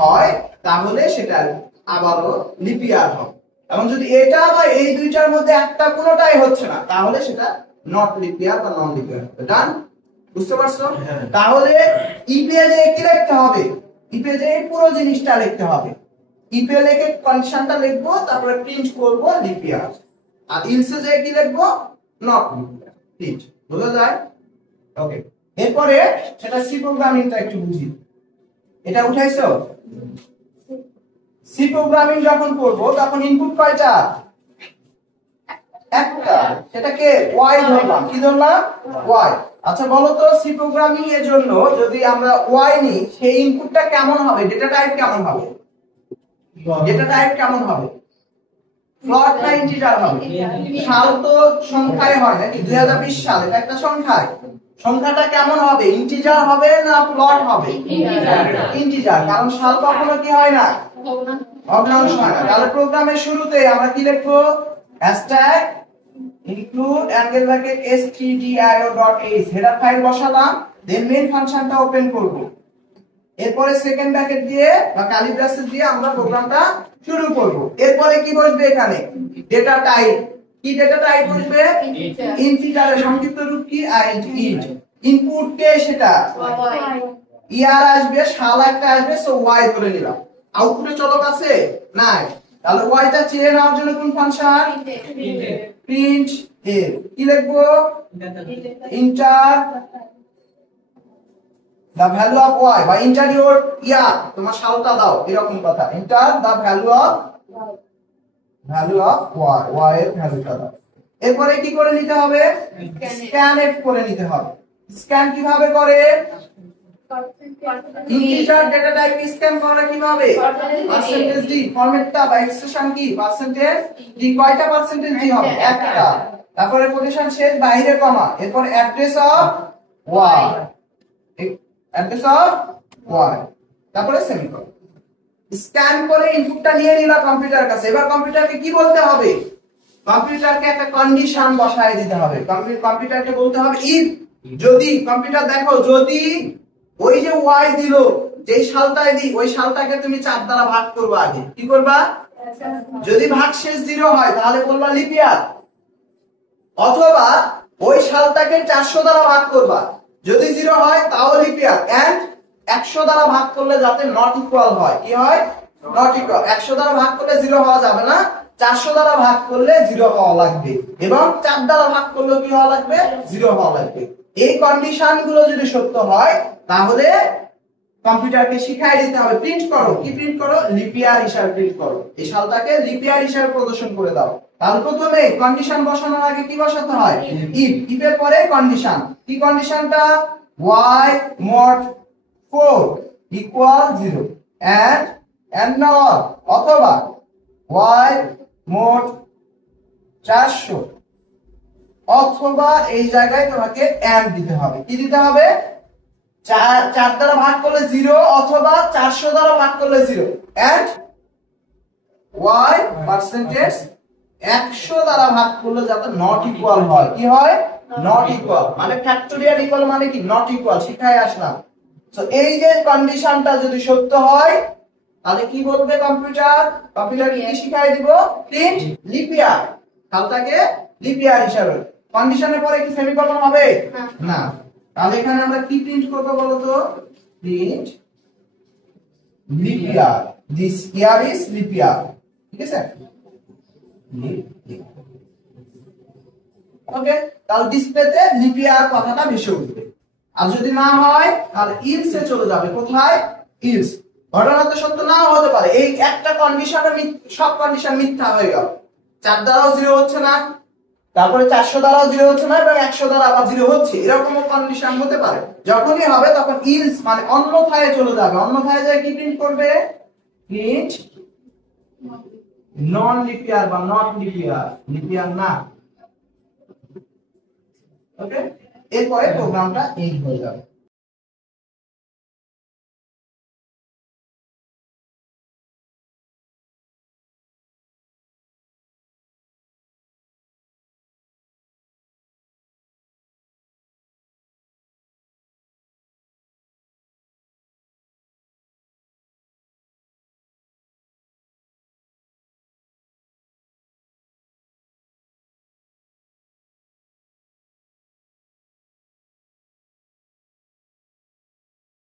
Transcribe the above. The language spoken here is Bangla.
হয় তাহলে সেটা আবারও লিপিয়ার হবে, এবং যদি এটা বা এই দুইটার মধ্যে একটা কোনোটাই হচ্ছে না তাহলে সেটা নট লিপিয়ার বা নন লিপিয়ার হবে। ডান? বুঝতে পারছো? তাহলে ই পেজে কি লিখতে হবে? ই পেজে পুরো জিনিসটা লিখতে হবে। ই পেজে লিখে কন্ডিশনটা লিখবো, তারপরে প্রিন্ট করব লিপিয়ার, আর ইলসে যে কি লিখবো? Not leap year. ঠিক বুঝা যায়? ওকে, এরপরে সেটা সি প্রোগ্রামিংটা একটু বুঝি। এটা উঠাইছো? সি প্রোগ্রামিং যখন করব তখন ইনপুট কয়টা? একটা, সেটাকে ওয়াই ধরলাম। কি ধরলাম? ওয়াই। আচ্ছা বলো তো, সি প্রোগ্রামিং এর জন্য যদি আমরা ওয়াই নিই, সেই ইনপুটটা কেমন হবে? ডেটা টাইপ কেমন হবে? ডেটা টাইপ কেমন হবে? ফ্লোট না ইন্টিজার হবে? সাল তো সংখ্যায় হয় নাকি? 2020 সাল, এটা একটা সংখ্যায়। সংখ্যাটা কেমন হবে? ইন্টিজার হবে না ফ্লোট হবে? ইন্টিজার, কারণ সাল কখনো কি হয় না? ভগ্নাংশ হয় না। তাহলে প্রোগ্রামের শুরুতে আমরা কি লিখবো? Hashtag include angle bracket stdio.h header file বসালাম, দেন মেইন ফাংশনটা ওপেন করব। এরপরে সেকেন্ড ব্র্যাকেট দিয়ে বা কার্লি ব্রেসেস দিয়ে আমরা প্রোগ্রামটা শুরু করব। এরপরে কি বসবে এখানে? Data type. কি ডেটা টাইপ বসবে? ইন্টিজারের সংক্ষিপ্ত রূপ কি? int। ইনপুট কে? সেটা ইয়ার আসবে, সাল একটা আসবে, সো ওয়াই ধরে নিলাম। আউটপুটে চলক আছে? নাই। তাহলে ওয়াইটা চিনে নেওয়ার জন্য কোন ফাংশন? প্রিন্ট এ। কি লিখবো? Inter the value of y বা enter your ইয়ার, তোমার সালটা দাও, এরকম কথা। enter the value of y এর ভ্যালুটা দাও। এরপরে কি করে নিতে হবে? scanf করে নিতে হবে। স্ক্যান কিভাবে করে? ইন্টিজার ডেটা টাইপ স্ক্যান করে কিভাবে? Percentage D. ফরম্যাটটা বা এক্সপ্রেশন কি? Percentage D. কয়টা পার্সেন্টেজ ডি হবে? একটা। তারপরে কোটেশন শেষ, বাইরে কমা, এরপর address of y, address of y, তারপরে সেমিকোলন। স্ক্যান করে ইনপুটটা নিয়ে নিলাম কম্পিউটার কাছে। এবার কম্পিউটারকে কি বলতে হবে? কম্পিউটারকে একটা কন্ডিশন বসায় দিতে হবে। কম্পিউটারকে বলতে হবে ইফ, যদি কম্পিউটার দেখো যদি ওই যে y দিল, যেই সালটায় দি ওই সালটাকে তুমি 4 দ্বারা ভাগ করবা। আগে কি করবা? যদি ভাগশেষ 0 হয় তাহলে বলবা লিপিয়ার, অথবা ওই সালটাকে 400 দ্বারা ভাগ করবা। যদি 0 হয় তাও লিপিয়ার, এন্ড 100 দ্বারা ভাগ করলে যাতে নট ইকুয়াল হয়। কি হয়? Not equal. 100 দ্বারা ভাগ করলে 0 হওয়া যাবে না, 400 দ্বারা ভাগ করলে 0 হওয়া লাগবে, এবং 4 দ্বারা ভাগ করলে কি হওয়া লাগবে? 0 হওয়া লাগবে। এই কন্ডিশন গুলো যদি সত্য হয় তাহলে কম্পিউটারকে শিখাই দিতে হবে প্রিন্ট করো। কি প্রিন্ট করো? লিপিয়ার হিসাবে প্রিন্ট করো। এই সালটাকে লিপিয়ার হিসাবে প্রদর্শন করে দাও। তাহলে প্রথমে কন্ডিশন বসানোর আগে কি বসাতে হয়? ইফ। ইফের পরে কন্ডিশন। কি কন্ডিশনটা? y mod 4 equal 0 and not, অথবা y mod 400, অথবা এই জায়গায় তোমাকে and দিতে হবে। কি দিতে হবে? 4 দ্বারা ভাগ করলে 0, অথবা 400 দ্বারা ভাগ করলে 0, and y পার্সেন্টেজ 100 দ্বারা ভাগ করলে যাতে নট ইকুয়াল হয়। কি হয়? Not equal. মানে ফ্যাক্টোরিয়াল ইকুয়াল মানে কি? Not equal. শিখাই আসলাম। সো এই যে কন্ডিশনটা যদি সত্য হয় তাহলে কি বলবে কম্পিউটার? কম্পিউটার কি শিখাই দিব? Print leap year. খালটাকে লিপিয়ার হিসাবে। কন্ডিশনের পরে কি সেমিকোলন হবে? না। তাহলে এখানে আমরা কি প্রিন্ট করব বলো তো? Print leap year. This year is leap year. ঠিক আছে? ওকে, তাহলে ডিসপ্লেতে লিপিয়ার কথাটা ভেসে উঠবে। আর যদি না হয় তাহলে ইলসে চলে যাবে। কোথায়? ইলস। ঘটনা তো সত্য নাও হতে পারে। এই একটা কন্ডিশনে সব কন্ডিশন মিথ্যা হয়ে গেল। 4 দ্বারাও 0 হচ্ছে না, তারপরে 400 দ্বারাও 0 হচ্ছে না, এবং 100 দ্বারা আবার 0 হচ্ছে, এরকমও কন্ডিশন হতে পারে। যখনই হবে তখন ইলস মানে অন্যথায় চলে যাবে। অন্যথায় যায় কি প্রিন্ট করবে? প্রিন্ট নন লিপিয়ার বা নট লিপিয়ার, লিপিয়ার না। ওকে, এরপরে প্রোগ্রামটা এই হয়ে যাবে।